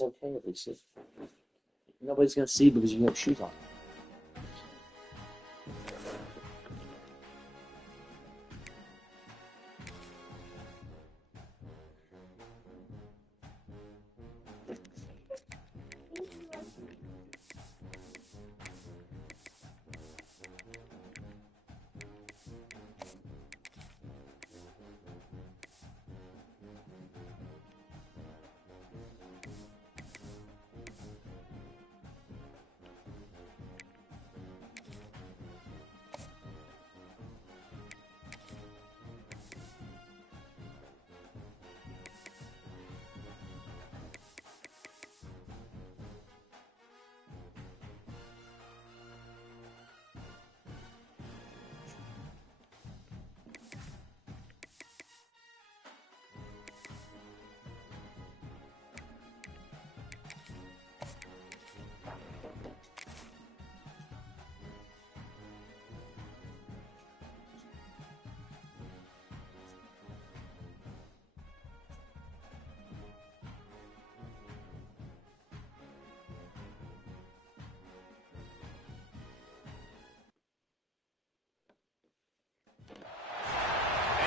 It's okay at least. Nobody's gonna see because you have shoes on.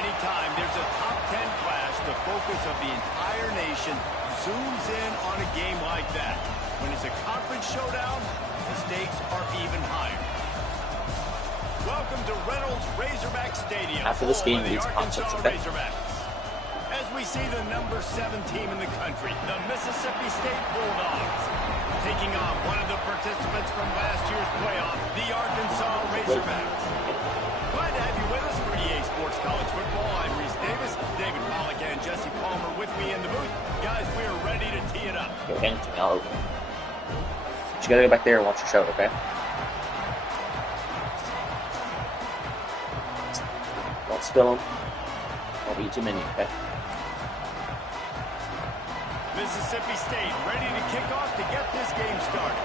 Anytime there's a top 10 clash, the focus of the entire nation zooms in on a game like that. When it's a conference showdown, the stakes are even higher. Welcome to Reynolds Razorback Stadium. After this game, the these Arkansas concepts, okay? Razorbacks. As we see the number 7 team in the country, the Mississippi State Bulldogs, taking on one of the participants from last year's playoff, the Arkansas Razorbacks. Glad to have you with us for EA Sports College Football. I'm Reese Davis, David Pollack, and Jesse Palmer with me in the booth. Guys, we are ready to tee it up. Go ahead and turn it out. You gotta go back there and watch your show, okay? Don't spill them. Don't eat too many, okay? Mississippi State ready to kick off to get this game started.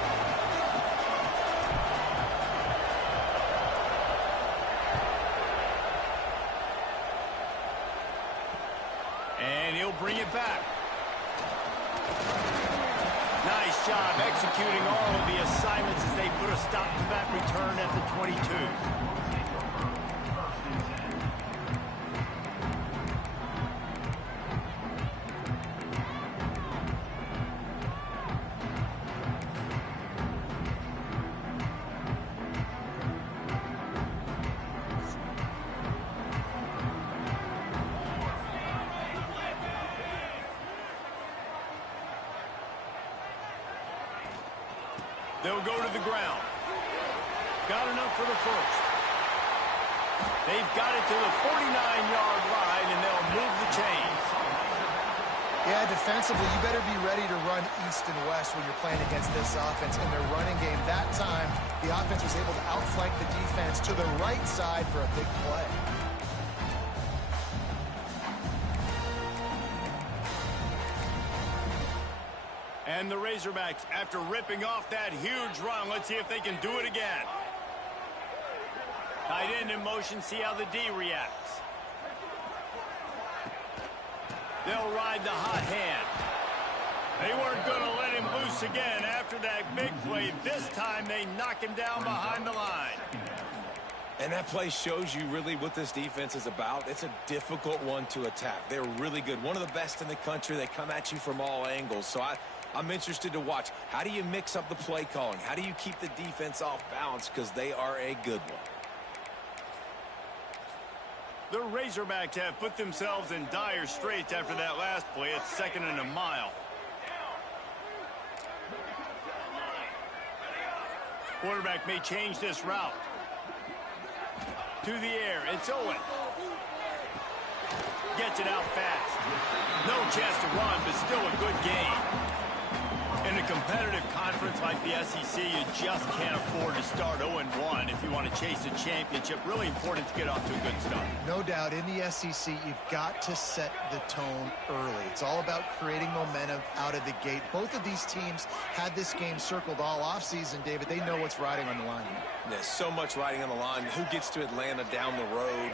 And he'll bring it back. Nice job executing all of the assignments as they put a stop to that return at the 22. They'll go to the ground. Got enough for the first. They've got it to the 49-yard line, and they'll move the chains. Yeah, defensively, you better be ready to run east and west when you're playing against this offense in their running game. That time, the offense was able to outflank the defense to the right side for a big play. And the Razorbacks, after ripping off that huge run, let's see if they can do it again. Tight end in motion, see how the D reacts. They'll ride the hot hand. They weren't going to let him loose again after that big play. This time they knock him down behind the line. And that play shows you really what this defense is about. It's a difficult one to attack. They're really good. One of the best in the country. They come at you from all angles. So I'm interested to watch. How do you mix up the play calling? How do you keep the defense off balance? Because they are a good one. The Razorbacks have put themselves in dire straits after that last play. It's 2nd and a mile. Quarterback may change this route. To the air, it's Owen. Gets it out fast. No chance to run, but still a good gain. In a competitive conference like the SEC, you just can't afford to start 0-1 if you want to chase a championship. Really important to get off to a good start. No doubt, in the SEC, you've got to set the tone early. It's all about creating momentum out of the gate. Both of these teams had this game circled all offseason, David. They know what's riding on the line here. There's so much riding on the line. Who gets to Atlanta down the road,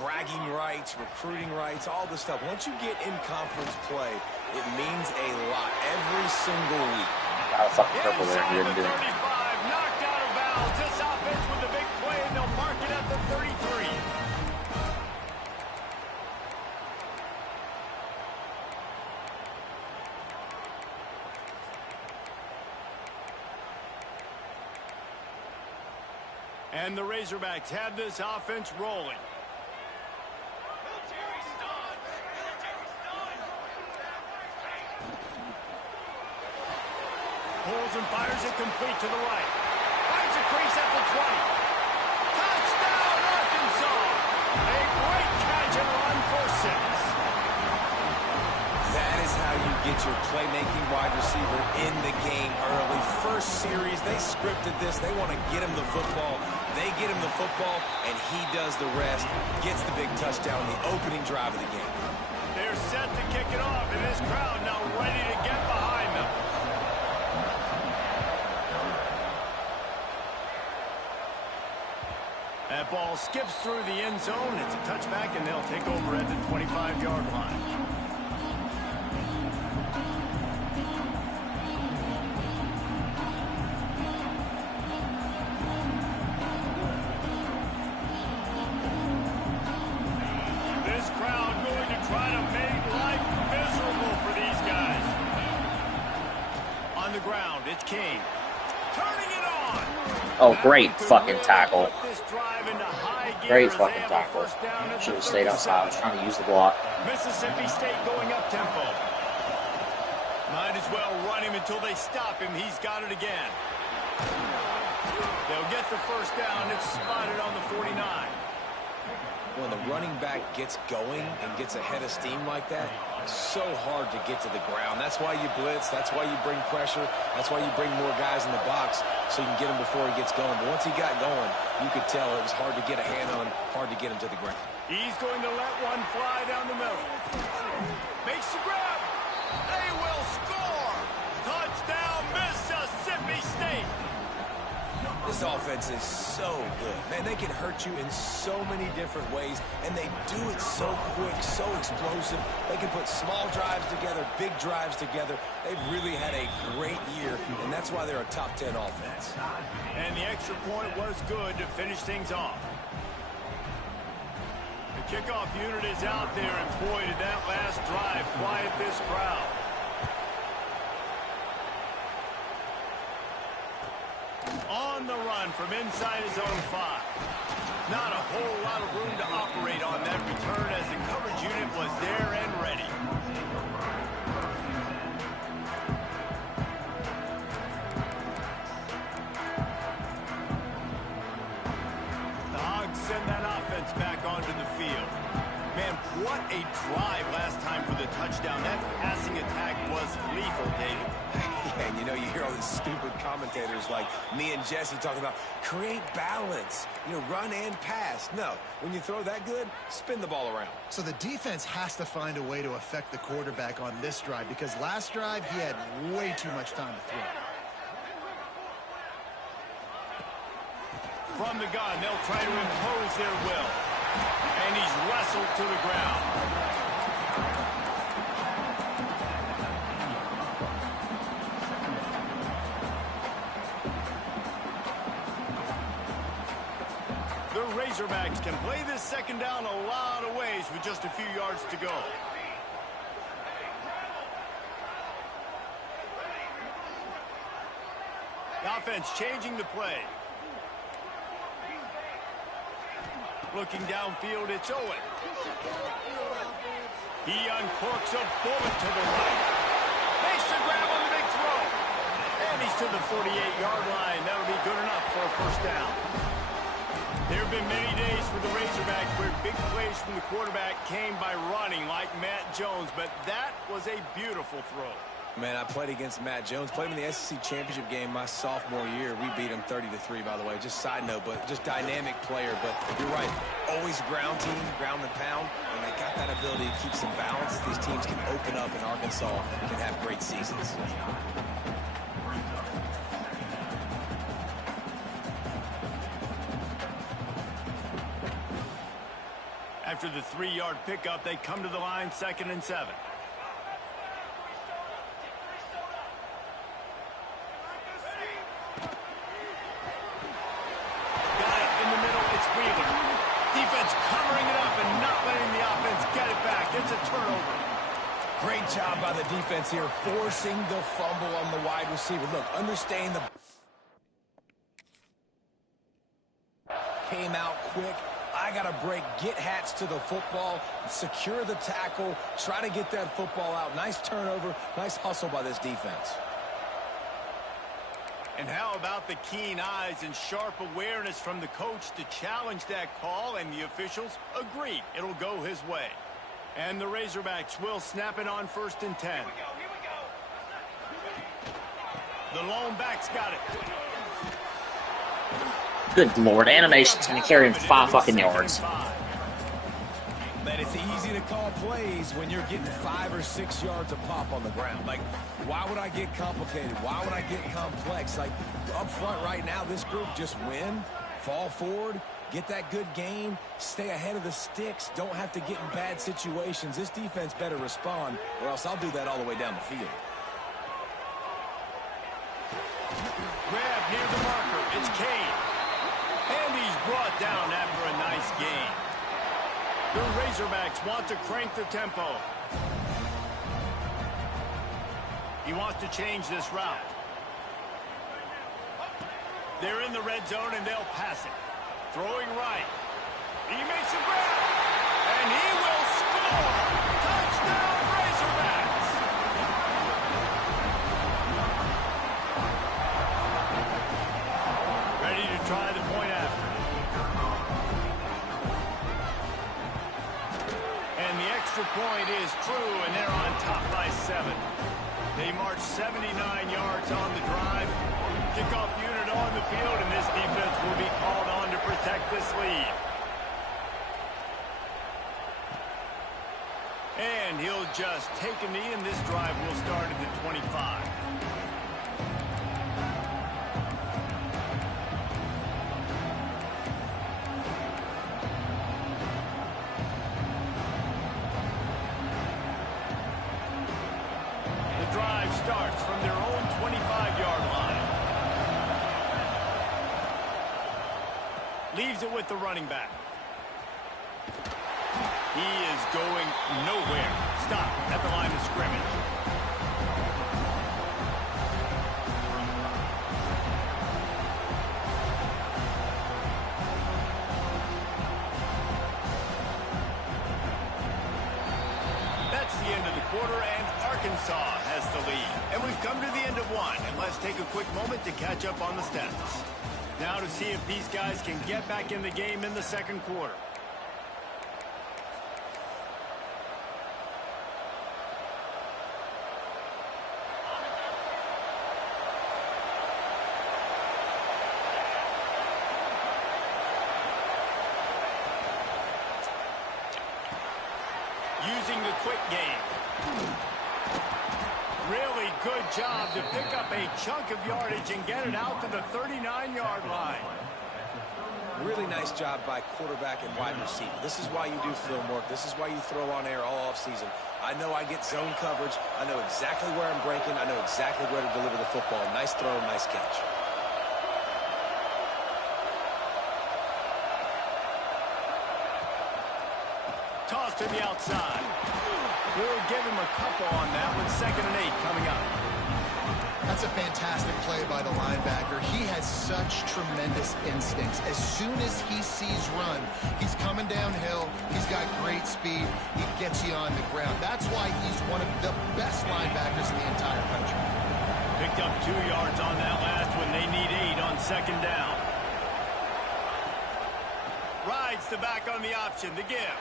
bragging rights, recruiting rights, all this stuff. Once you get in conference play, it means a lot every single week. Got a fucking purple there. He didn't do it. 35, knocked out of bounds. This offense with a big play, and they'll mark it at the 33. And the Razorbacks have this offense rolling. Pulls and fires it complete to the right. Finds a crease at the 20. Touchdown, Arkansas! A great catch and run for 6. That is how you get your playmaking wide receiver in the game early. First series, they scripted this. They want to get him the football. They get him the football, and he does the rest. Gets the big touchdown, the opening drive of the game. They're set to kick it off, and this crowd now ready to get behind them. That ball skips through the end zone. It's a touchback, and they'll take over at the 25-yard line. This crowd going to try to make life miserable for these guys. On the ground, it's King. Turning it on. Oh, great fucking tackle. Great fucking tackle. Should have stayed outside. I was trying to use the block. Mississippi State going up tempo. Might as well run him until they stop him. He's got it again. They'll get the first down. It's spotted on the 49. When the running back gets going and gets ahead of steam like that, it's so hard to get to the ground. That's why you blitz. That's why you bring pressure. That's why you bring more guys in the box so you can get him before he gets going. But once he got going, you could tell it was hard to get a hand on him, hard to get him to the ground. He's going to let one fly down the middle. Makes the grab. They will score. Touchdown, Mississippi State. This offense is so good. Man, they can hurt you in so many different ways, and they do it so quick, so explosive. They can put small drives together, big drives together. They've really had a great year, and that's why they're a top 10 offense. And the extra point was good to finish things off. The kickoff unit is out there, and boy, did that last drive quiet this crowd. On the run from inside his own 5. Not a whole lot of room to operate on that return as the coverage unit was there and ready. The Hogs send that offense back onto the field. Man, what a drive last time for the touchdown. That passing attack was lethal, David. And you know, you hear all these stupid commentators like me and Jesse talking about create balance, you know, run and pass. No, when you throw that good, spin the ball around. So the defense has to find a way to affect the quarterback on this drive, because last drive he had way too much time to throw. From the gun, they'll try to impose their will. And he's wrestled to the ground. The Razorbacks can play this second down a lot of ways with just a few yards to go. The offense changing the play. Looking downfield, it's Owen. He uncorks a bullet to the right. Makes the grab on the big throw. And he's to the 48-yard line. That'll be good enough for a first down. There have been many days for the Razorbacks where big plays from the quarterback came by running like Matt Jones, but that was a beautiful throw. Man, I played against Matt Jones. Played him in the SEC Championship game my sophomore year. We beat him 30-3, by the way. Just side note, but just dynamic player. But you're right. Always ground team, ground and pound. And they got that ability to keep some balance. These teams can open up, and Arkansas can have great seasons. After the 3-yard pickup, they come to the line, 2nd and 7. Defense covering it up and not letting the offense get it back. It's a turnover. Great job by the defense here, forcing the fumble on the wide receiver. Look, understand the... Came out quick. I got to break. Get Hats to the football. Secure the tackle. Try to get that football out. Nice turnover. Nice hustle by this defense. And how about the keen eyes and sharp awareness from the coach to challenge that call, and the officials agree it'll go his way. And the Razorbacks will snap it on 1st and 10. The lone back's got it. Good Lord, animation's gonna carry him 5 fucking yards. Man, it's easy to call plays when you're getting 5 or 6 yards of pop on the ground. Like, why would I get complicated? Why would I get complex? Like, up front right now, this group just win, fall forward, get that good gain, stay ahead of the sticks, don't have to get in bad situations. This defense better respond, or else I'll do that all the way down the field. Grab near the marker. It's Kane. And he's brought down after a nice gain. The Razorbacks want to crank the tempo. He wants to change this route. They're in the red zone, and they'll pass it. Throwing right. He makes a grab. And he will score. Touchdown, Razorbacks. Ready to try the point after. And the extra point is true, and they're on top by 7. They march 79 yards on the drive. Kickoff unit on the field, and this defense will be called on to protect this lead. And he'll just take a knee, and this drive will start at the 25. Starts from their own 25-yard line. Leaves it with the running back. He is going nowhere. Stop at the line of scrimmage. That's the end of the quarter, and Arkansas has the lead. And we've come to the end of one, and let's take a quick moment to catch up on the stats. Now to see if these guys can get back in the game in the second quarter. Using the quick game. Really good job to pick up a chunk of yardage and get it out to the 39-yard line. Really nice job by quarterback and wide receiver. This is why you do film work. This is why you throw on air all offseason. I know I get zone coverage. I know exactly where I'm breaking. I know exactly where to deliver the football. Nice throw, nice catch. Toss to the outside. We'll give him a couple on that with 2nd and 8 coming up. That's a fantastic play by the linebacker. He has such tremendous instincts. As soon as he sees run, he's coming downhill. He's got great speed. He gets you on the ground. That's why he's one of the best linebackers in the entire country. Picked up 2 yards on that last one. They need 8 on 2nd down. Rides the back on the option. The give.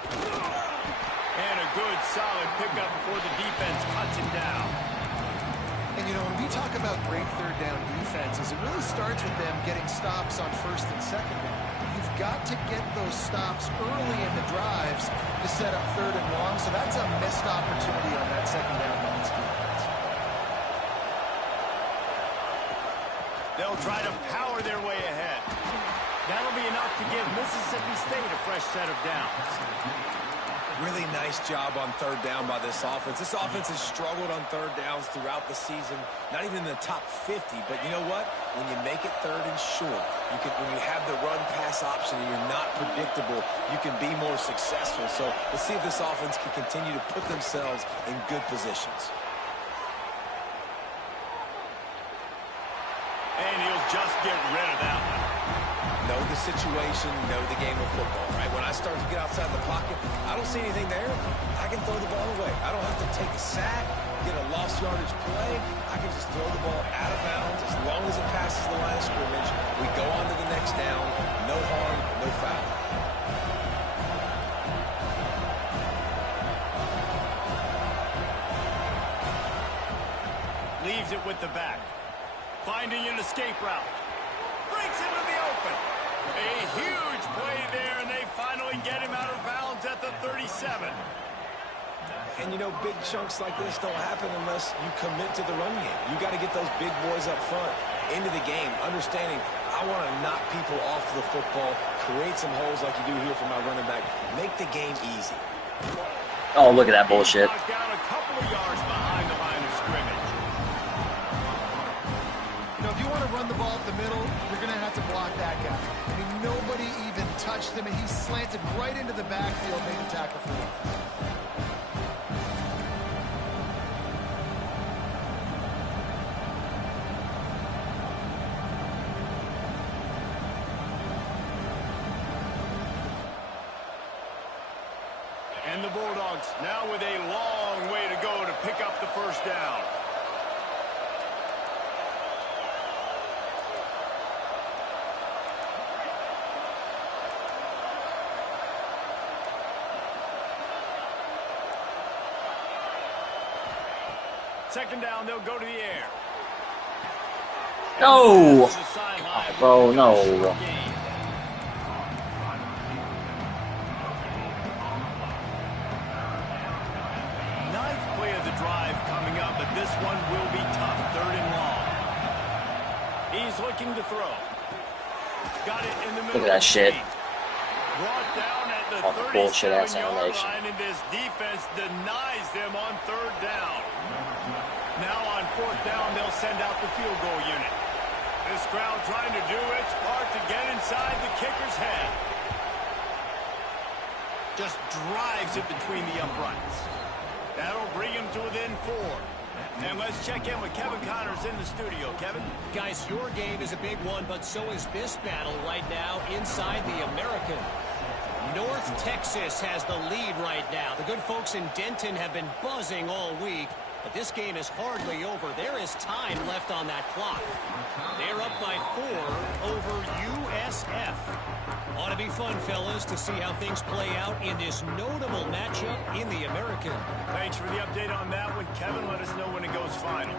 And a good, solid pickup before the defense cuts him down. And, you know, when we talk about great third down defenses, it really starts with them getting stops on first and second down. You've got to get those stops early in the drives to set up third and long, so that's a missed opportunity on that second down by this defense. They'll try to power their way ahead. That'll be enough to give Mississippi State a fresh set of downs. Really nice job on third down by this offense. This offense has struggled on third downs throughout the season, not even in the top 50. But you know what? When you make it third and short, when you have the run-pass option and you're not predictable, you can be more successful. So let's see if this offense can continue to put themselves in good positions. And he'll just get rid of that one. Know the situation, know the game of football, right? When I start to get outside the pocket, I don't see anything there. I can throw the ball away. I don't have to take a sack, get a lost yardage play. I can just throw the ball out of bounds as long as it passes the line of scrimmage. We go on to the next down. No harm, no foul. Leaves it with the back. Finding an escape route. Breaks into the open. A huge play there, and they finally get him out of bounds at the 37. And, you know, big chunks like this don't happen unless you commit to the run game. You got to get those big boys up front into the game, understanding I want to knock people off the football, create some holes like you do here for my running back, make the game easy. Oh, look at that bullshit. Knocked down a couple of yards behind the line of scrimmage. You know, if you want to run the ball up the middle, you're going to have to block that guy. I mean, nobody even touched him, and he slanted right into the backfield, made the tackle for him. And the Bulldogs now with a long way to go to pick up the first down. Second down, they'll go to the air. No! Bro, no. This one will be tough, third and long. He's looking to throw. Got it in the middle. Look at that shit. Brought down at the 37-yard line, and this defense denies them on third down. Now on fourth down, they'll send out the field goal unit. This crowd trying to do its part to get inside the kicker's head. Just drives it between the uprights. That'll bring him to within 4. And let's check in with Kevin Connors in the studio. Kevin? Guys, your game is a big one, but so is this battle right now inside the American. North Texas has the lead right now. The good folks in Denton have been buzzing all week, but this game is hardly over. There is time left on that clock. They're up by 4 over USF. Ought to be fun, fellas, to see how things play out in this notable matchup in the American. Thanks for the update on that one, Kevin. Let us know when it goes final.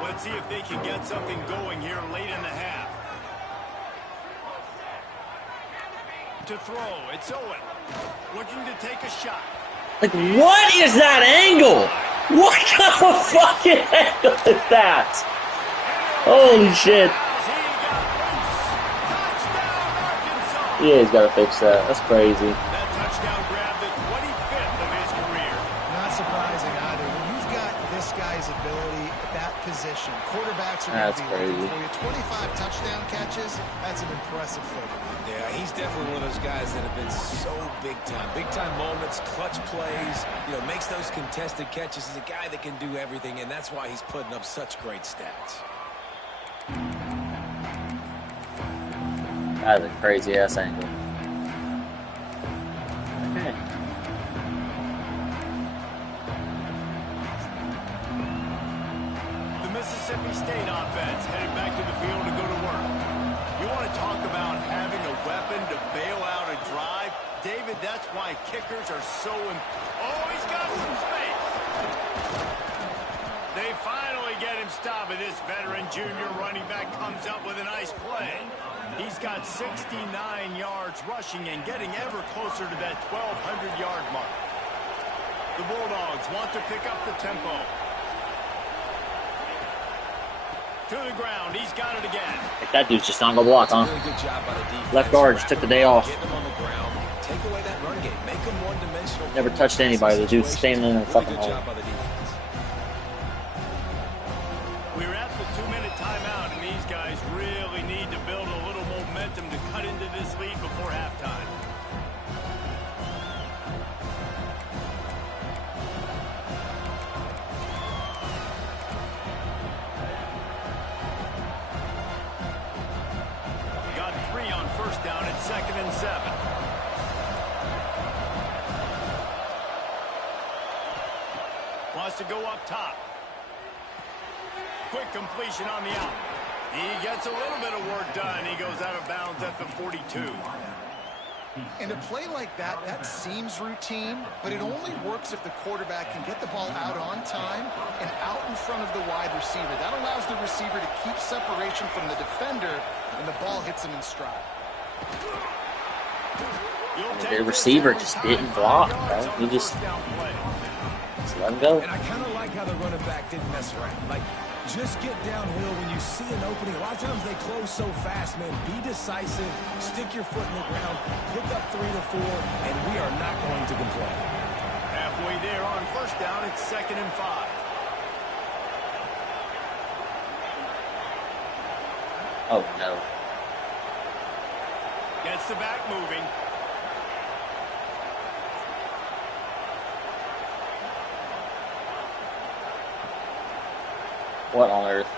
Let's see if they can get something going here late in the half. To throw, it's Owen. Looking to take a shot. Like, what is that angle? What kind of fucking angle is that? Holy shit. Yeah, he's got to fix that. That's crazy. That touchdown grabbed the 25th of his career. Not surprising either. When you've got this guy's ability at that position, quarterbacks are going to be looking for you. 25 touchdown catches, that's an impressive figure. Yeah, he's definitely one of those guys that have been so big time. Big time moments, clutch plays, you know, makes those contested catches. He's a guy that can do everything, and that's why he's putting up such great stats. That is a crazy-ass angle. Okay. The Mississippi State offense headed back to the field to go to work. You want to talk about having a weapon to bail out a drive? David, that's why kickers are so Oh, he's got some space. They finally get him stop it. This veteran junior running back comes up with a nice play. He's got 69 yards rushing and getting ever closer to that 1,200-yard mark. The Bulldogs want to pick up the tempo. To the ground. He's got it again. Like that dude's just on the block, huh? Really good job by the defense. Left guard just took the day off. Get them on the ground. Take away that run game. Make them one-dimensional. Never touched anybody. The dude's standing in the fucking Really good hole. job by the defense. We're at the 2-minute timeout, and these guys really need to build a little momentum to cut into this lead before halftime. Got 3 on first down at 2nd and 7. Wants to go up top. Quick completion on the out. He gets a little bit of work done. He goes out of bounds at the 42. And a play like that, that seems routine, but it only works if the quarterback can get the ball out on time and out in front of the wide receiver. That allows the receiver to keep separation from the defender, and the ball hits him in stride. The receiver just didn't block, bro. He just let him go. And I kind of like how the running back didn't mess around. Like, just get downhill when you see an opening. A lot of times they close so fast, man. Be decisive. Stick your foot in the ground. Pick up 3 to 4, and we are not going to complain. Halfway there on first down, it's 2nd and 5. Oh, no. Gets the back moving. What on earth?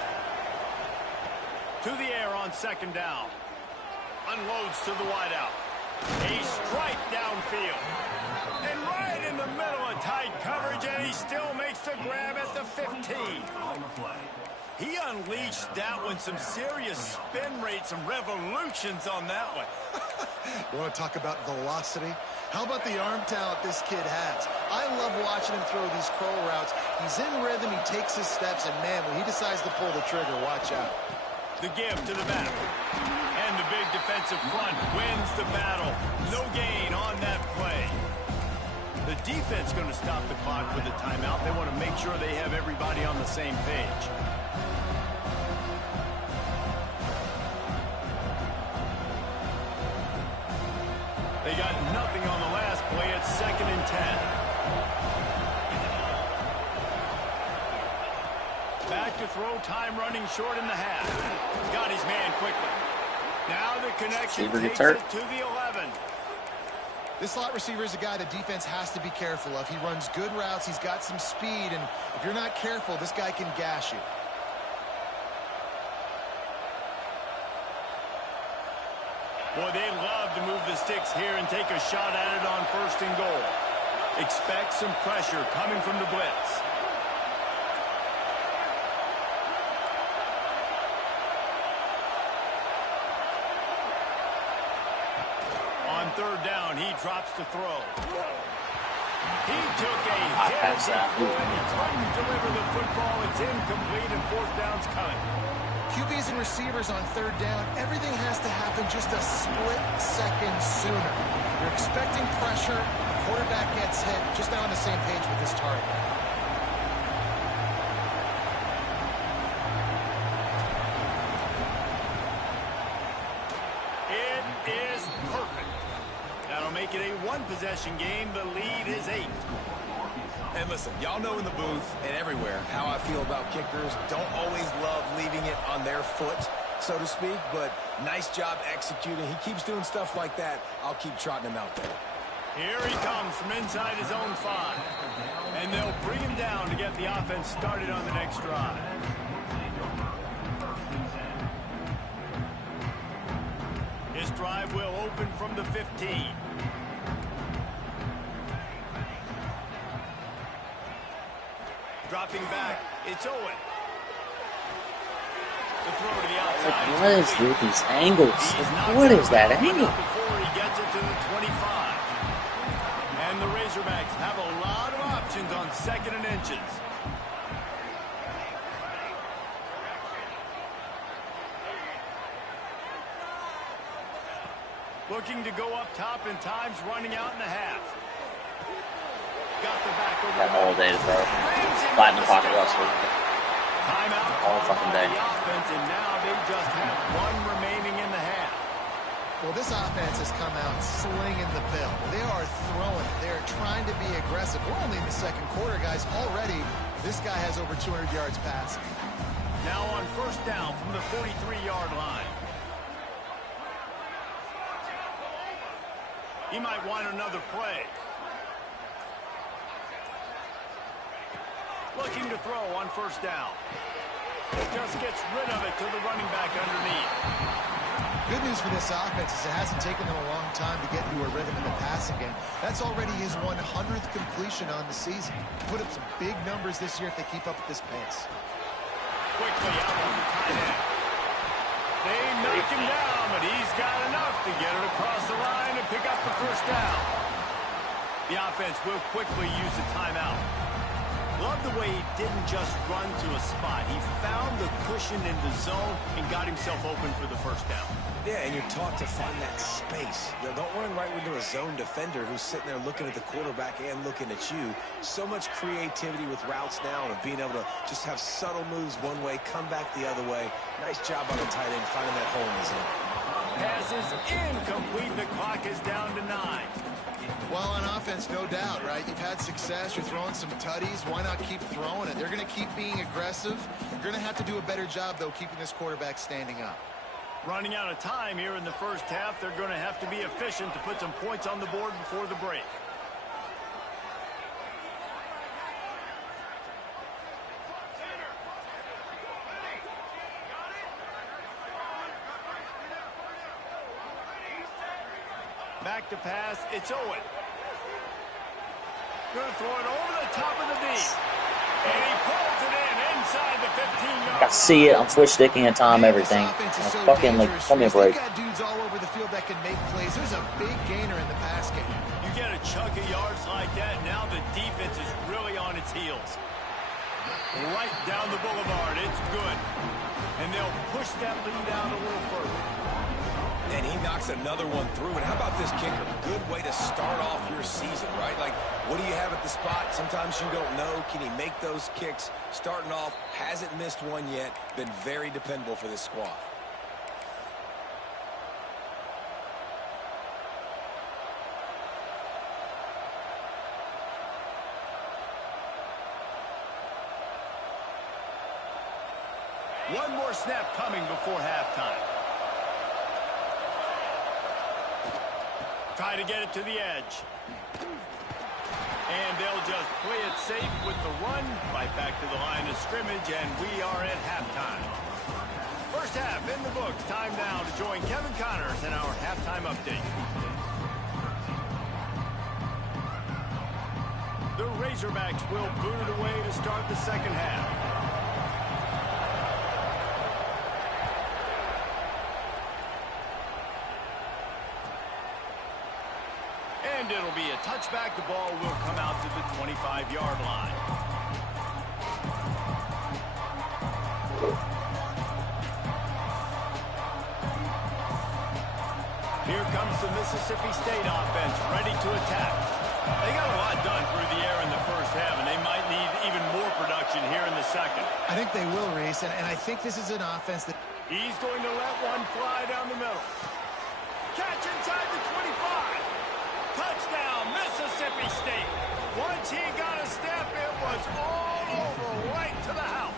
To the air on 2nd down. Unloads to the wideout. A strike downfield. And right in the middle of tight coverage, and he still makes the grab at the 15. He unleashed that one. Some serious spin rate, some revolutions on that one. You want to talk about velocity? How about the arm talent this kid has? I love watching him throw these curl routes. He's in rhythm, he takes his steps, and man, when he decides to pull the trigger, watch out. The give to the back. And the big defensive front wins the battle. No gain on that play. The defense going to stop the clock with a timeout. They want to make sure they have everybody on the same page. They got nothing on the last play. It's 2nd and 10. Back to throw, time running short in the half. Got his man quickly. Now the connection takes it to the 11. This slot receiver is a guy the defense has to be careful of. He runs good routes, he's got some speed, and if you're not careful, this guy can gash you. Boy, they love to move the sticks here and take a shot at it on 1st and goal. Expect some pressure coming from the blitz. On 3rd down, he drops to throw. He took a hit and he couldn't deliver the football. It's incomplete and 4th down's coming. QBs and receivers on 3rd down, everything has to happen just a split second sooner. You're expecting pressure, the quarterback gets hit, just not on the same page with his target. It is perfect. That'll make it a 1-possession game. The lead is 8. And listen, y'all know in the booth and everywhere how I feel about kickers. Don't always love leaving it on their foot, so to speak, but nice job executing. He keeps doing stuff like that. I'll keep trotting him out there. Here he comes from inside his own 5. And they'll bring him down to get the offense started on the next drive. His drive will open from the 15. Dropping back, it's Owen. The throw to the outside. What is with these angles? What is that angle? Before he gets it to the 25. And the Razorbacks have a lot of options on 2nd and inches. Looking to go up top in times running out in the half. Got the back over. Got all day to throw. Flat in the pocket, Russell. Timeout All fucking day. the offense, and now they just have one remaining in the half. Well, this offense has come out slinging the bill. They are throwing it. They are trying to be aggressive. We're only in the second quarter, guys. Already, this guy has over 200 yards passing. Now on first down from the 43-yard line. He might want another play. Looking to throw on first down. Just gets rid of it to the running back underneath. Good news for this offense is it hasn't taken them a long time to get into a rhythm in the passing game. That's already his 100th completion on the season. Put up some big numbers this year if they keep up at this pace. Quickly out on the tight end. They knock him down, but he's got enough to get it across the line and pick up the first down. The offense will quickly use a timeout. Love the way he didn't just run to a spot. He found the cushion in the zone and got himself open for the first down. Yeah, and you're taught to find that space. Don't run right into a zone defender who's sitting there looking at the quarterback and looking at you. So much creativity with routes now and being able to just have subtle moves one way, come back the other way. Nice job on the tight end finding that hole in the zone. Pass is incomplete. The clock is down to 9. Well, on offense, no doubt, right? You've had success. You're throwing some tutties. Why not keep throwing it? They're going to keep being aggressive. You're going to have to do a better job, though, keeping this quarterback standing up. Running out of time here in the first half. They're going to have to be efficient to put some points on the board before the break. Back to pass. It's Owen. Going to throw it over the top of the D. And he pulls it in inside the 15-yard line. I see it. I'm switch sticking and time everything. So Fucking like, tell me a break. You've got dudes all over the field that can make plays. There's a big gainer in the pass game. You get a chunk of yards like that, now the defense is really on its heels. Right down the boulevard. It's good. And they'll push that lead out a little further. And he knocks another one through. And how about this kicker? Good way to start off your season, right? Like, what do you have at the spot? Sometimes you don't know. Can he make those kicks? Starting off, hasn't missed one yet. Been very dependable for this squad. One more snap coming before halftime. Try to get it to the edge. And they'll just play it safe with the run. Right back to the line of scrimmage, and we are at halftime. First half in the books. Time now to join Kevin Connors in our halftime update. The Razorbacks will boot it away to start the second half. And it'll be a touchback. The ball will come out to the 25-yard line. Here comes the Mississippi State offense, ready to attack. They got a lot done through the air in the first half, and they might need even more production here in the second. I think they will, Reese, and I think this is an offense that... He's going to let one fly down the middle. Catch inside the 25. Touchdown, Mississippi State. Once he got a step, it was all over, right to the house.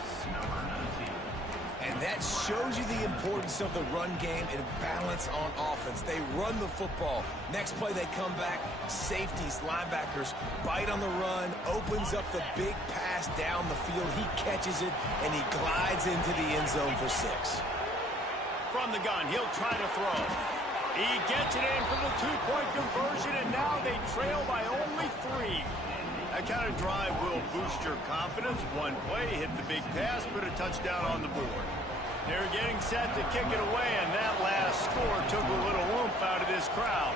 And that shows you the importance of the run game and balance on offense. They run the football. Next play, they come back. Safeties, linebackers, bite on the run, opens up the big pass down the field. He catches it, and he glides into the end zone for 6. From the gun, he'll try to throw. He gets it in for the 2-point conversion, and now they trail by only 3. That kind of drive will boost your confidence. One play, hit the big pass, put a touchdown on the board. They're getting set to kick it away, and that last score took a little oomph out of this crowd.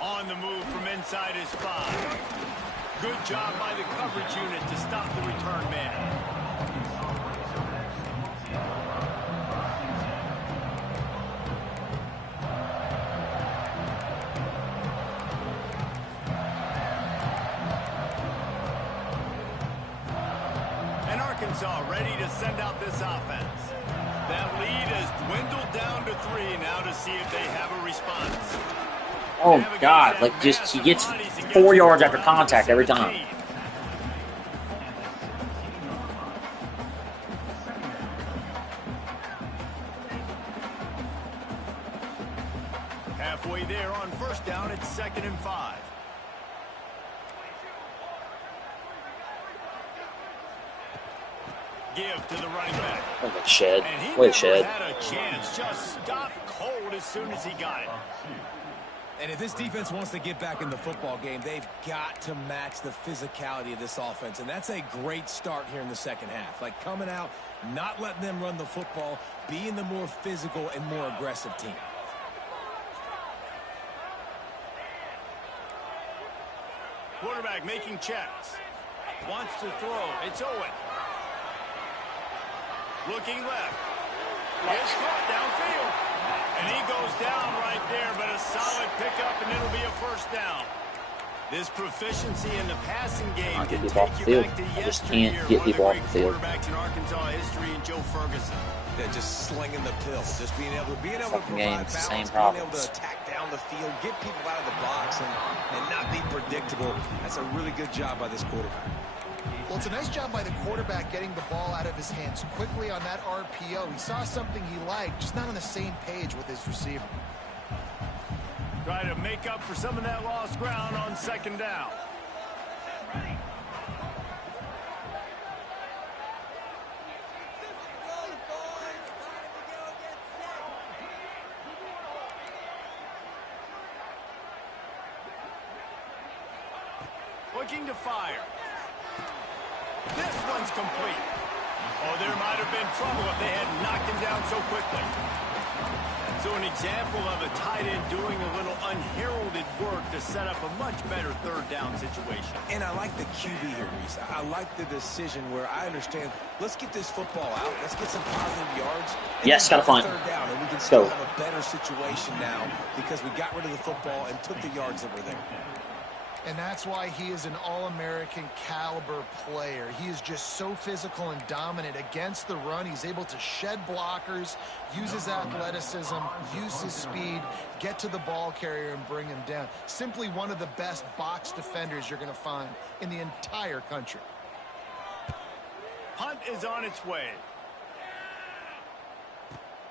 On the move from inside his 5. Good job by the coverage unit to stop the return man. Arkansas ready to send out this offense. That lead has dwindled down to 3 now to see if they have a response. Oh God, like just he gets 4 yards after contact every time. Halfway there on first down, it's 2nd and 5. Give to the running back. What a shed. And he What a never shed. had a chance. Just stopped cold as soon as he got it. And if this defense wants to get back in the football game, they've got to match the physicality of this offense. And that's a great start here in the second half. Like coming out, not letting them run the football, being the more physical and more aggressive team. Quarterback making checks. Wants to throw. It's Owen. Looking left. It's caught downfield. And he goes down right there, but a solid pickup, and it'll be a first down. This proficiency in the passing game can take you back to yesteryear. Can't get people off the field. Quarterbacks in Arkansas history and Joe Ferguson. Yeah, just slinging the pill, just being able to provide games, balance, same being able problems. to attack down the field, get people out of the box, and not be predictable. That's a really good job by this quarterback. Well, it's a nice job by the quarterback getting the ball out of his hands quickly on that RPO. He saw something he liked, just not on the same page with his receiver. Try to make up for some of that lost ground on 2nd down. Looking to fire. This one's complete. Oh, there might have been trouble if they had knocked him down so quickly. So an example of a tight end doing a little unheralded work to set up a much better 3rd down situation. And I like the QB here, Reese. I like the decision where I understand, let's get this football out. Let's get some positive yards. Yes, gotta find. 3rd down, and we can Let's still go. have a better situation now because we got rid of the football and took the yards that were there. And that's why he is an All-American caliber player. He is just so physical and dominant against the run. He's able to shed blockers, use his athleticism, use his speed, get to the ball carrier and bring him down. Simply one of the best box defenders you're going to find in the entire country. Punt is on its way.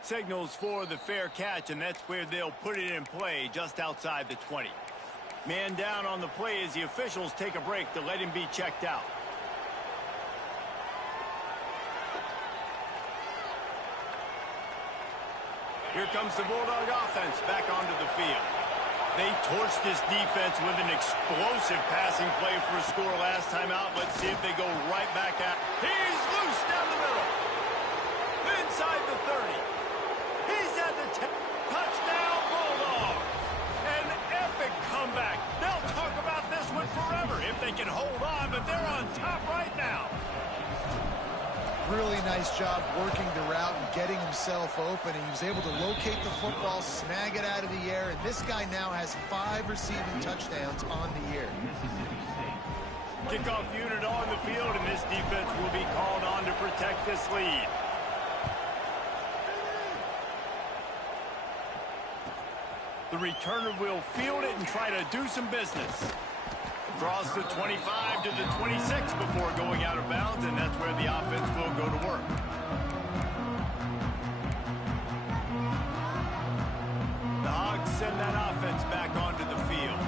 Signals for the fair catch, and that's where they'll put it in play just outside the 20. Man down on the play as the officials take a break to let him be checked out. Here comes the Bulldog offense back onto the field. They torched this defense with an explosive passing play for a score last time out. Let's see if they go right back at. He's loose down the middle. Inside the 30. He's at the 10. Touchdown, Bulldog. An epic comeback. They'll talk about this one forever if they can hold on, but they're on top right now. Really nice job working the route and getting himself open. And he was able to locate the football, snag it out of the air. And this guy now has 5 receiving touchdowns on the year. Kickoff unit on the field, and this defense will be called on to protect this lead. The returner will field it and try to do some business. Across the 25 to the 26 before going out of bounds, and that's where the offense will go to work. The Hogs send that offense back onto the field.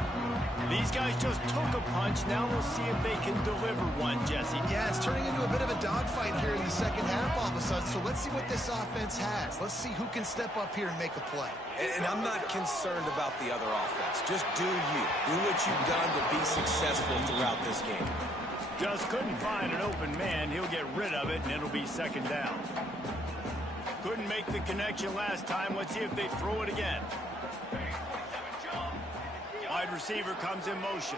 These guys just took a punch. Now we'll see if they can deliver one, Jesse. Yeah, it's turning into a bit of a dogfight here in the second half all of a sudden. So let's see what this offense has. Let's see who can step up here and make a play. And I'm not concerned about the other offense. Just do you. Do what you've done to be successful throughout this game. Just couldn't find an open man. He'll get rid of it, and it'll be 2nd down. Couldn't make the connection last time. Let's see if they throw it again. Wide receiver comes in motion.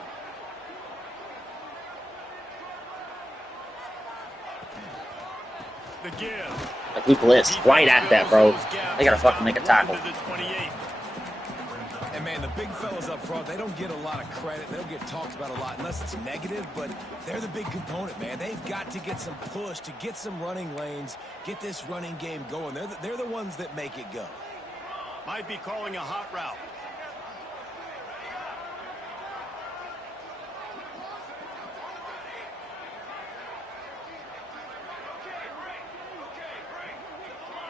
The give. Like we blitzed right at that, bro. They gotta fucking make a tackle. And man, the big fellas up front, they don't get a lot of credit. They don't get talked about a lot unless it's negative, but they're the big component, man. They've got to get some push, to get some running lanes, get this running game going. They're the ones that make it go. Might be calling a hot route.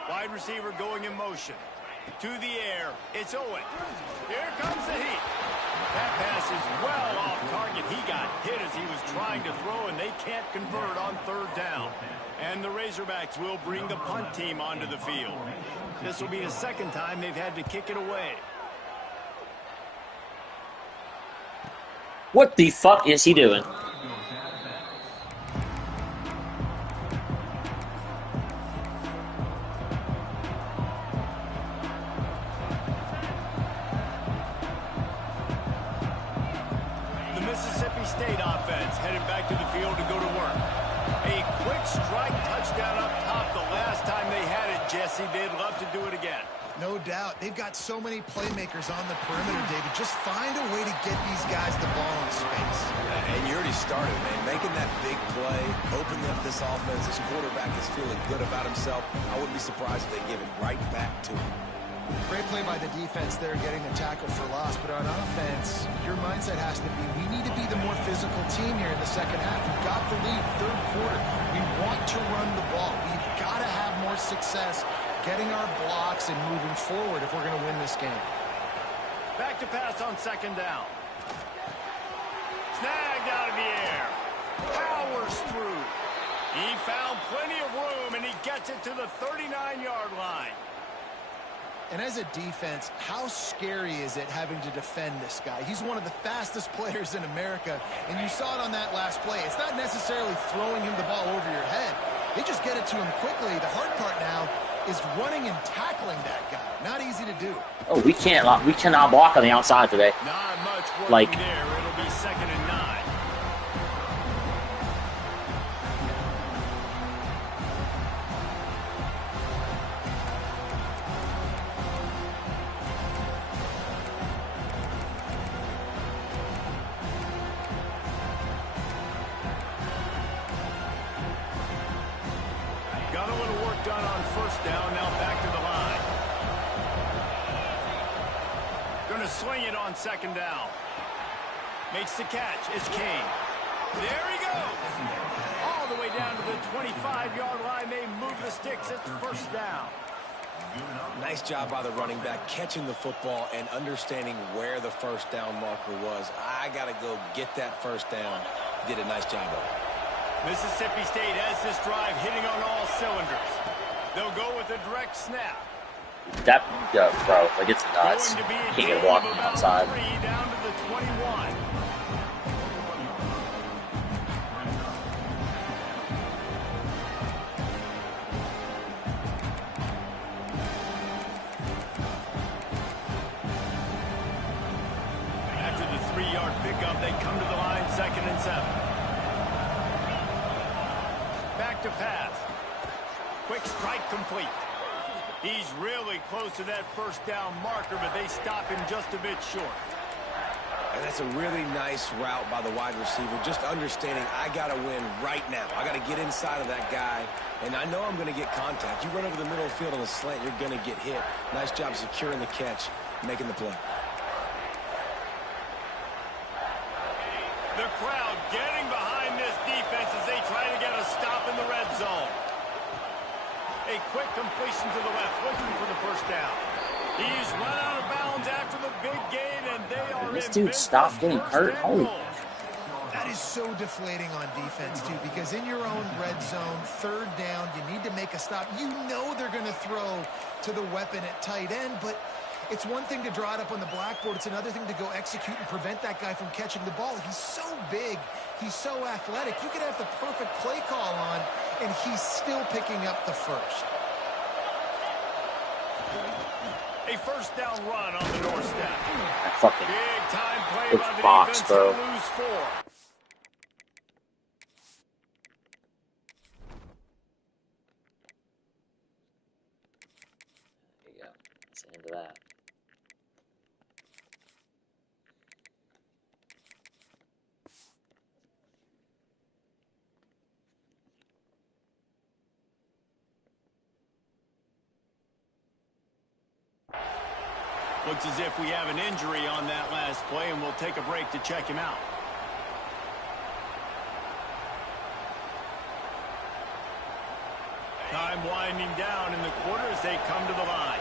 Wide receiver going in motion. To the air. It's Owen. Here comes the heat. That pass is well off target. He got hit as he was trying to throw, and they can't convert on third down. And the Razorbacks will bring the punt team onto the field. This will be the second time they've had to kick it away. What the fuck is he doing? State offense headed back to the field to go to work. A quick strike touchdown up top the last time they had it, Jesse. They'd love to do it again. No doubt. They've got so many playmakers on the perimeter, David. Just find a way to get these guys the ball in space. Yeah, and you already started, man. Making that big play, opening up this offense. This quarterback is feeling good about himself. I wouldn't be surprised if they give it right back to him. Great play by the defense there, getting the tackle for loss. But on offense, your mindset has to be, we need to be the more physical team here in the second half. We've got the lead, third quarter. We want to run the ball. We've got to have more success getting our blocks and moving forward if we're going to win this game. Back to pass on second down. Snagged out of the air. Powers through. He found plenty of room, and he gets it to the 39-yard line. And as a defense, how scary is it having to defend this guy? He's one of the fastest players in America, and you saw it on that last play. It's not necessarily throwing him the ball over your head. They just get it to him quickly. The hard part now is running and tackling that guy. Not easy to do. Oh, we cannot block on the outside today. Not much work Like, there. It'll be 2nd and 9. Got a little work done on first down. Now back to the line. Going to swing it on second down. Makes the catch. It's Kane. There he goes. All the way down to the 25-yard line. They move the sticks. It's first down. Nice job by the running back, catching the football and understanding where the first down marker was. I got to go get that first down. Did a nice job of it. Mississippi State has this drive hitting on all cylinders. They'll go with a direct snap. that, bro, like, it's nuts. Can't get a block on the outside. Down to the 21. After the 3-yard pickup, they come to the line, 2nd and 7. Back to pass. Quick strike complete. He's really close to that first down marker, but they stop him just a bit short. And that's a really nice route by the wide receiver, just understanding I got to win right now. I got to get inside of that guy, and I know I'm going to get contact. You run over the middle of the field on the slant, you're going to get hit. Nice job securing the catch, making the play. The crowd getting behind this defense as they try to get a stop in the red zone. A quick completion to the left, looking for the first down. He's run out of bounds after the big gain, and they are This in dude business. stopped getting hurt. Holy. That is so deflating on defense, too, because in your own red zone, third down, you need to make a stop. You know they're going to throw to the weapon at tight end, but it's one thing to draw it up on the blackboard. It's another thing to go execute and prevent that guy from catching the ball. He's so big. He's so athletic. You could have the perfect play call on, and he's still picking up the first. A first down run on the doorstep. That fucking Big time play big by the box, defense bro. to lose 4. There you go. That's the end of that. Looks as if we have an injury on that last play, and we'll take a break to check him out. Time winding down in the quarter as they come to the line.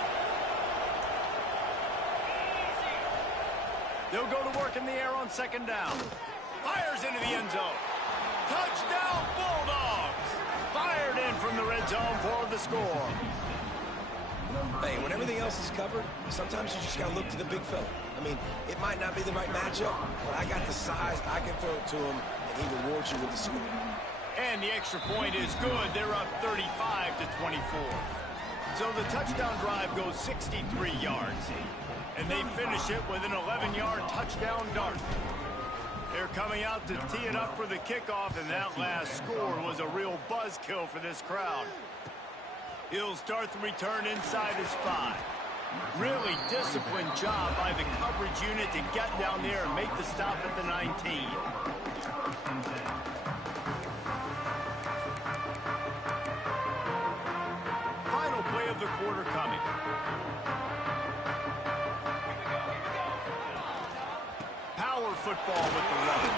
They'll go to work in the air on second down. Fires into the end zone. Touchdown, Bulldogs! Fired in from the red zone for the score. Hey, when everything else is covered, sometimes you just got to look to the big fella. I mean, it might not be the right matchup, but I got the size, I can throw it to him, and he rewards you with the score. And the extra point is good. They're up 35-24. So the touchdown drive goes 63 yards. And they finish it with an 11-yard touchdown dart. They're coming out to tee it up for the kickoff, and that last score was a real buzzkill for this crowd. He'll start the return inside his 5. Really disciplined job by the coverage unit to get down there and make the stop at the 19. Final play of the quarter coming. Power football with the run.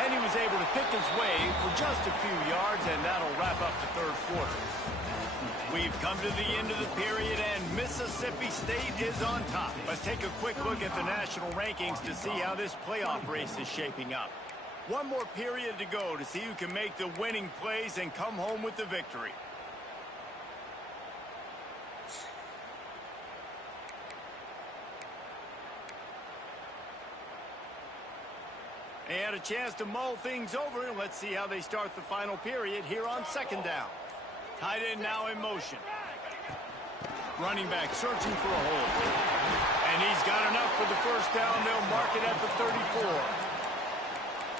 And he was able to pick his way for just a few yards, and that'll wrap up the third quarter. We've come to the end of the period, and Mississippi State is on top. Let's take a quick look at the national rankings to see how this playoff race is shaping up. One more period to go to see who can make the winning plays and come home with the victory. They had a chance to mull things over, and let's see how they start the final period here on second down. Tight end now in motion. Running back searching for a hole. And he's got enough for the first down. They'll mark it at the 34.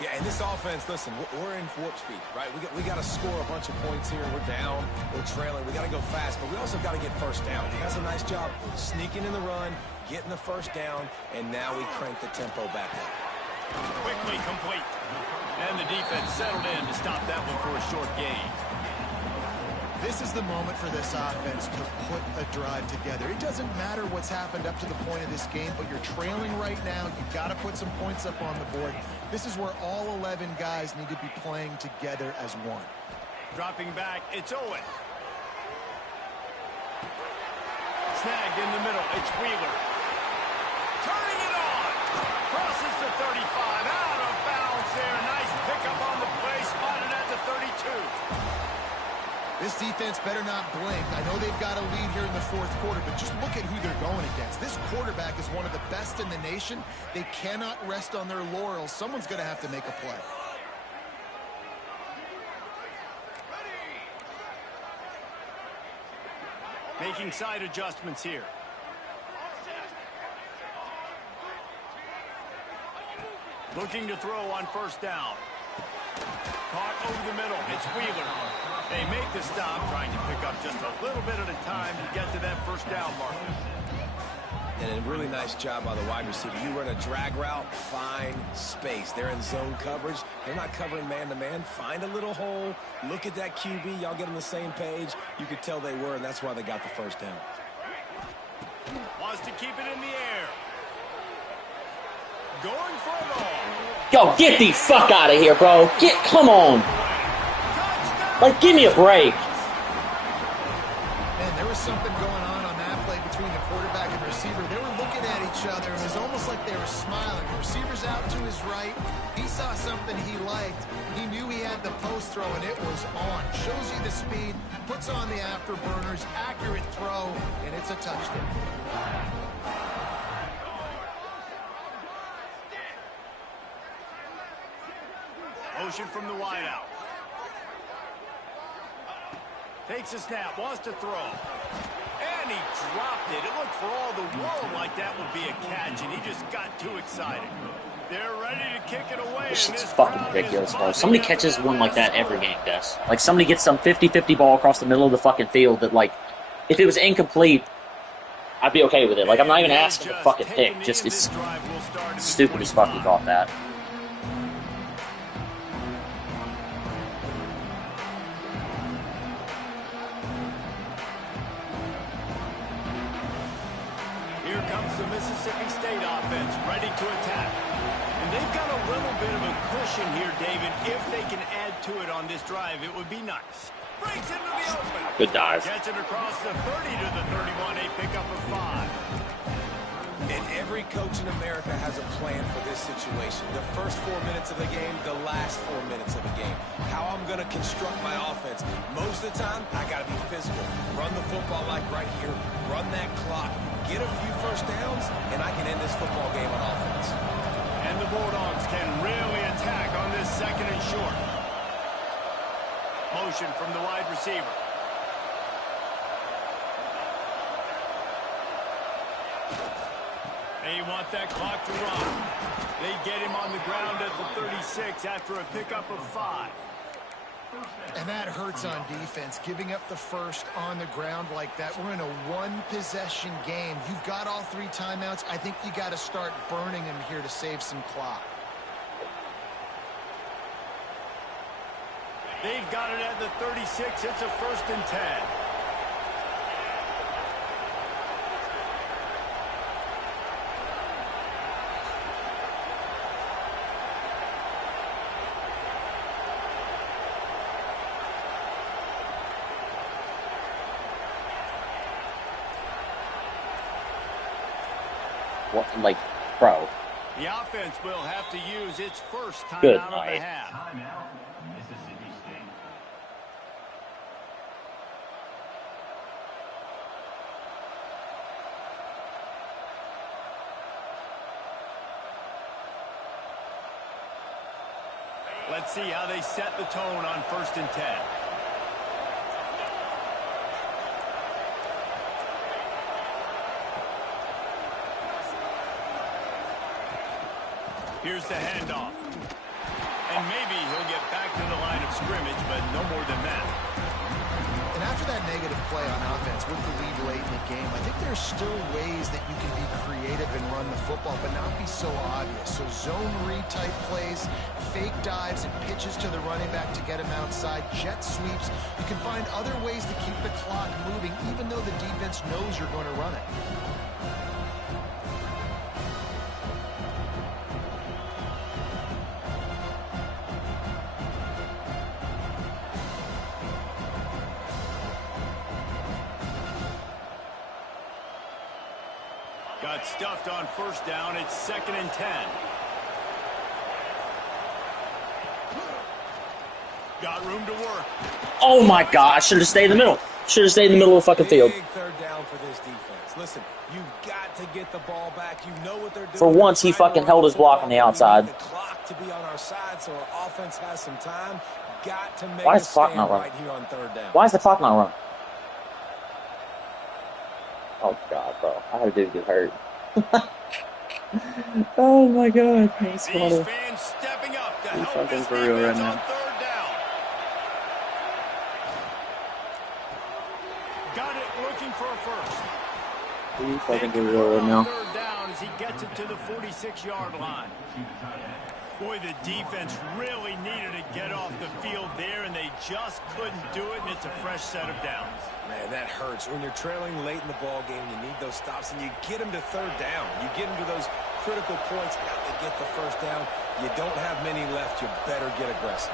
Yeah, and this offense, listen, we're in warp speed, right? We got to score a bunch of points here. We're down. We're trailing. We got to go fast, but we also got to get first down. He does a nice job sneaking in the run, getting the first down, and now we crank the tempo back up. Quickly complete. And the defense settled in to stop that one for a short gain. This is the moment for this offense to put a drive together. It doesn't matter what's happened up to the point of this game, but you're trailing right now. You've got to put some points up on the board. This is where all 11 guys need to be playing together as one. Dropping back, it's Owen. Snagged in the middle, it's Wheeler. Turning it on. Crosses the 35, out of bounds there. Nice pickup on the play, spotted at the 32. This defense better not blink. I know they've got a lead here in the fourth quarter, but just look at who they're going against. This quarterback is one of the best in the nation. They cannot rest on their laurels. Someone's going to have to make a play. Making side adjustments here. Looking to throw on first down. Caught over the middle. It's Wheeler. They make the stop, trying to pick up just a little bit at a time to get to that first down marker. And a really nice job by the wide receiver. You run a drag route, find space. They're in zone coverage. They're not covering man-to-man. Find a little hole. Look at that QB. Y'all get on the same page. You could tell they were, and that's why they got the first down. Wants to keep it in the air. Going for it all. Yo, get the fuck out of here, bro. Come on. Like, give me a break. Man, there was something going on that play between the quarterback and receiver. They were looking at each other. It was almost like they were smiling. The receiver's out to his right. He saw something he liked. He knew he had the post throw, and it was on. Shows you the speed, puts on the afterburners, accurate throw, and it's a touchdown. Motion from the wideout. Takes a snap, wants to throw. And he dropped it. It looked for all the world like that would be a catch, and he just got too excited. They're ready to kick it away. This shit's fucking ridiculous, bro. Somebody catches one like that every game, Des. Like, somebody gets some 50-50 ball across the middle of the fucking field that, like, if it was incomplete, I'd be okay with it. Like, I'm not even asking to fucking pick. Just, it's stupid as fuck he caught that. Here comes the Mississippi State offense, ready to attack. And they've got a little bit of a cushion here, David. If they can add to it on this drive, it would be nice. Breaks into the open. Good dive. Gets it across the 30 to the 31, a pickup of 5. And every coach in America has a plan for this situation. The first 4 minutes of the game, the last 4 minutes of the game. How I'm going to construct my offense. Most of the time, I got to be physical. Run the football like right here. Run that clock. Get a few first downs, and I can end this football game on offense. And the Bulldogs can really attack on this second and short. Motion from the wide receiver. They want that clock to run. They get him on the ground at the 36 after a pickup of 5. And that hurts on defense, giving up the first on the ground like that. We're in a one-possession game. You've got all 3 timeouts. I think you got to start burning them here to save some clock. They've got it at the 36. It's a 1st and 10. What, like, bro. The offense will have to use its first timeout Good of the night. half. Timeout, Mississippi State. Let's see how they set the tone on 1st and 10. Here's the handoff. And maybe he'll get back to the line of scrimmage, but no more than that. And after that negative play on offense with the lead late in the game, I think there's still ways that you can be creative and run the football, but not be so obvious. So zone read type plays, fake dives and pitches to the running back to get him outside, jet sweeps. You can find other ways to keep the clock moving, even though the defense knows you're going to run it. Got stuffed on 1st down. It's 2nd and 10. Got room to work. Oh my God! I should have stayed in the middle. Should have stayed in the middle of the fucking field. Big 3rd down for this defense. Listen, you've got to get the ball back. You know what they're doing. For once, he fucking held his block on the outside. The clock to be on our side, so our offense has some time. Got to make Why a is the clock stand not running? right here on 3rd down. Why is the clock not running? Oh God, bro! I had a dude get hurt. Oh my God! That's These funny. fans stepping up to He's help fucking this for real right defense on now. 3rd down. Got it looking for a 1st. He's They fucking for convert real right on now. 3rd down as he gets it to the 46-yard line. Boy, the defense really needed to get off the field there, and they just couldn't do it, and it's a fresh set of downs. Man, that hurts. When you're trailing late in the ball game, you need those stops, and you get them to 3rd down. You get them to those critical points. Now they get the 1st down. You don't have many left. You better get aggressive.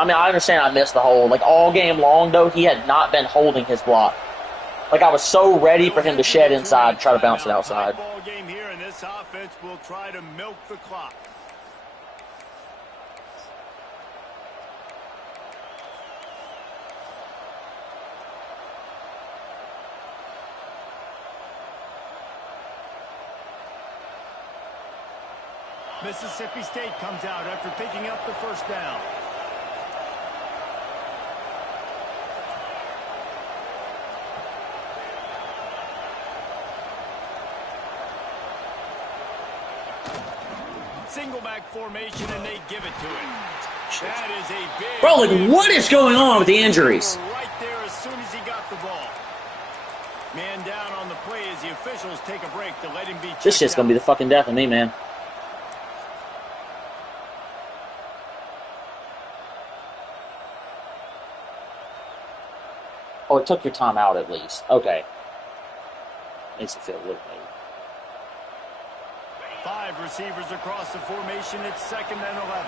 I mean, I understand I missed the hole. Like, all game long, though, he had not been holding his block. Like, I was so ready for him to shed inside and try to bounce it outside. Ball game here, and this offense will try to milk the clock. Mississippi State comes out after picking up the 1st down. Single back formation, and they give it to him. That is a big... Bro, like, what is going on with the injuries? Right there as soon as he got the ball. Man down on the play as the officials take a break to let him be checked This shit's gonna be the fucking death of me, man. Oh, it took your time out at least. Okay. Makes it feel a little better. 5 receivers across the formation. It's 2nd and 11.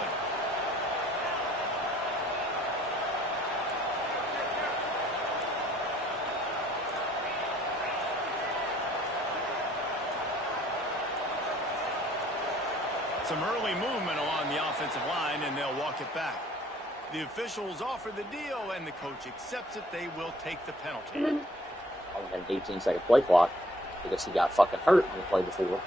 Some early movement along the offensive line, and they'll walk it back. The officials offer the deal, and the coach accepts it. They will take the penalty. Only had an 18-second play clock because he got fucking hurt on the play before.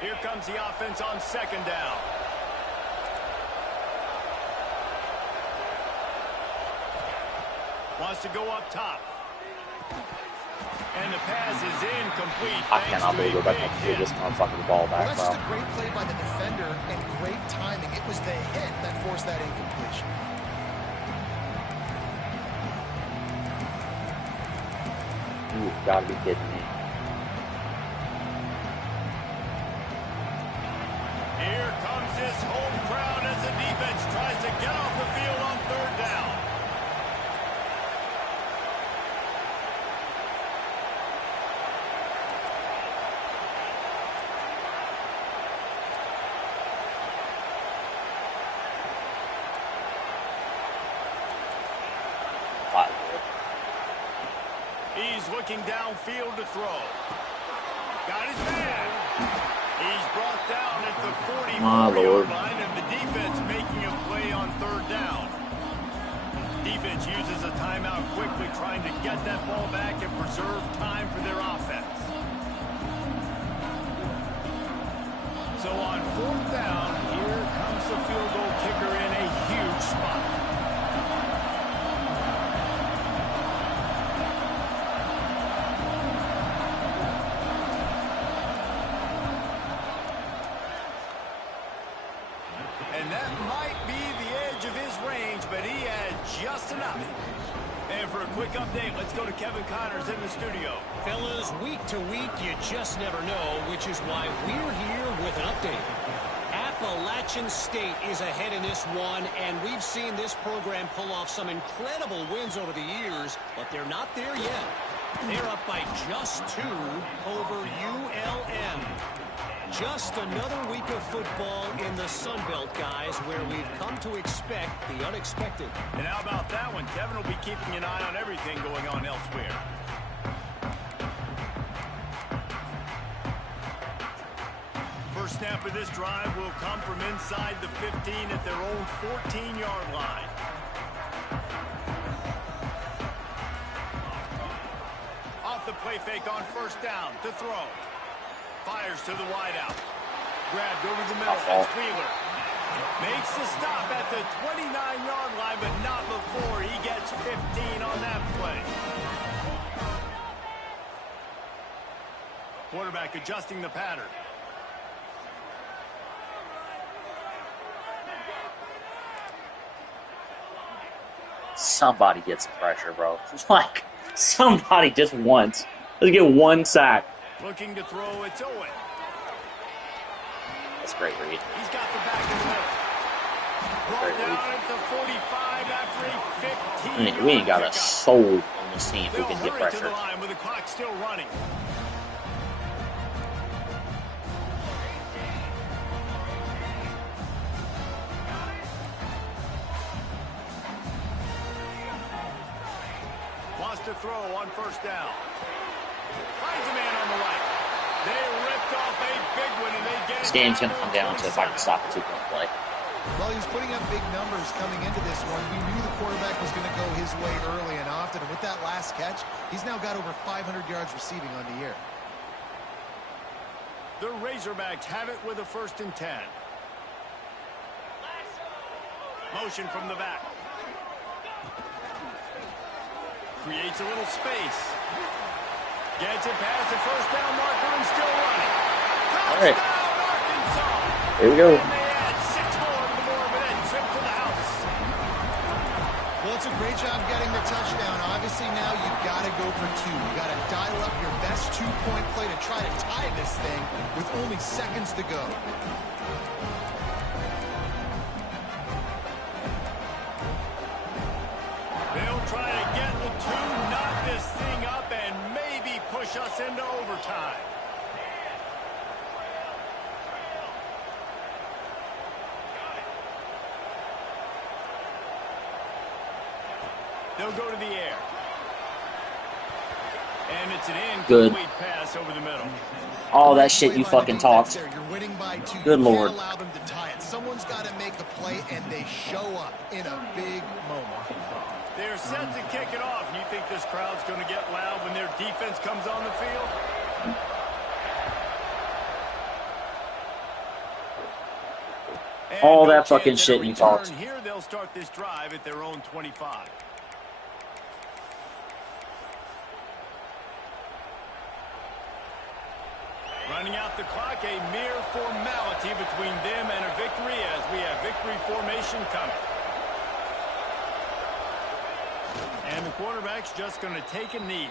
Here comes the offense on 2nd down. Wants to go up top. And the pass is incomplete. I cannot believe we're about to do this motherfucking ball back, Well, that's just a great play by the defender and great timing. It was the hit that forced that incompletion. You gotta be kidding me. Here comes this home crowd as the defense tries to get off the field on 3rd down. He's looking downfield to throw. Got his man. He's brought down at the 44-yard line, and the defense making a play on 3rd down. Defense uses a timeout quickly, trying to get that ball back and preserve time for their offense. So on 4th down, here comes the field goal kicker in a huge spot. And that might be the edge of his range, but he had just enough. And for a quick update, let's go to Kevin Connors in the studio. Fellas, week to week, you just never know, which is why we're here with an update. Appalachian State is ahead in this one, and we've seen this program pull off some incredible wins over the years, but they're not there yet. They're up by just 2 over ULM. Just another week of football in the Sun Belt, guys, where we've come to expect the unexpected. And how about that one? Kevin will be keeping an eye on everything going on elsewhere. First snap of this drive will come from inside the 15 at their own 14-yard line. Off the play fake on 1st down to throw. Fires to the wideout. Grabbed over the middle. That's Wheeler. Makes the stop at the 29-yard line, but not before he gets 15 on that play. Quarterback adjusting the pattern. Somebody gets some pressure, bro. Like, somebody just once. Let's get 1 sack. Looking to throw, it's Owen. That's a great read. He's got the back in the middle. Brought down at the 45 after a 15. We ain't got a soul on this team who can get To pressure. the line with the clock still running. Wants to throw on 1st down. Finds a man on the right. They ripped off a big one, and they get This game's going to come down to if I can stop a 2-point play. Well, he was putting up big numbers coming into this one. We knew the quarterback was going to go his way early and often. And with that last catch, he's now got over 500 yards receiving on the year. The Razorbacks have it with a 1st and 10. Motion from the back. Creates a little space. Gets it past the 1st down marker and still running. All right. Touchdown, Arkansas. Here we go. And they add 6 more to the board with that trip to the house. Well, it's a great job getting the touchdown. Obviously, now you've got to go for 2. You've got to dial up your best 2-point play to try to tie this thing with only seconds to go. push us into overtime. They'll go to the air. And it's an incomplete pass over the middle. All that shit you fucking talked. You're winning by 2. Good You Lord. can't allow them to tie it. Someone's got to make the play, and they show up in a big moment. They're set to kick it off. And you think this crowd's going to get loud when their defense comes on the field? And All no that fucking chance at a shit you return talked. Here they'll start this drive at their own 25. Running out the clock, a mere formality between them and a victory as we have victory formation coming. And the quarterback's just going to take a knee.